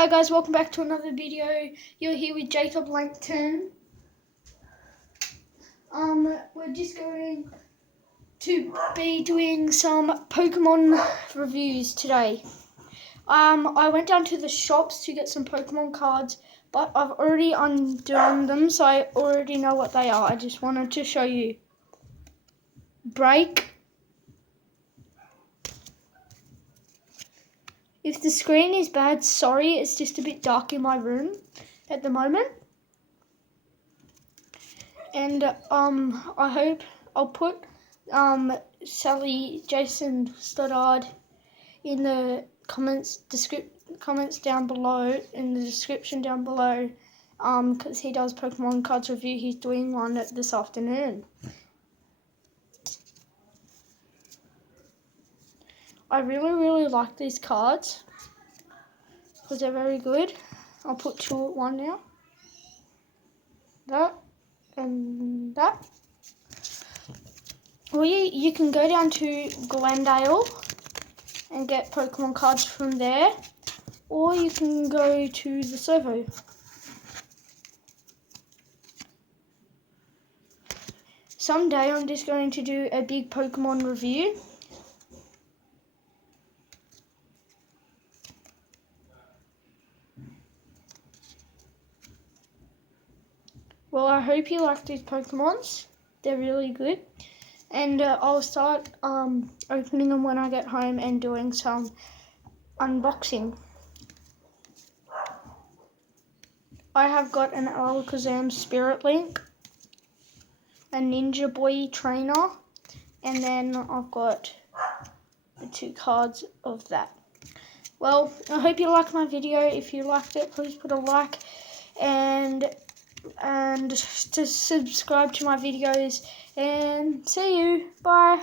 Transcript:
Hi guys, welcome back to another video. You're here with Jacob Langton. We're just going to be doing some Pokemon reviews today. I went down to the shops to get some Pokemon cards, but I've already undone them, so I already know what they are. I just wanted to show you. Break. If the screen is bad, sorry, it's just a bit dark in my room at the moment. And I hope I'll put Sally, Jayson, Stoddart in the comments down below, in the description down below, because he does Pokemon cards review. He's doing one this afternoon. I really like these cards because they're very good. I'll put two at one now. That and that. Or you can go down to Glendale and get Pokemon cards from there, or you can go to the servo. Someday I'm just going to do a big Pokemon review. Well, I hope you like these Pokemons. They're really good. And I'll start opening them when I get home and doing some unboxing. I have got an Alakazam Spirit Link, a Ninja Boy trainer, and then I've got the two cards of that. Well, I hope you liked my video. If you liked it, please put a like and to subscribe to my videos, and see you. Bye.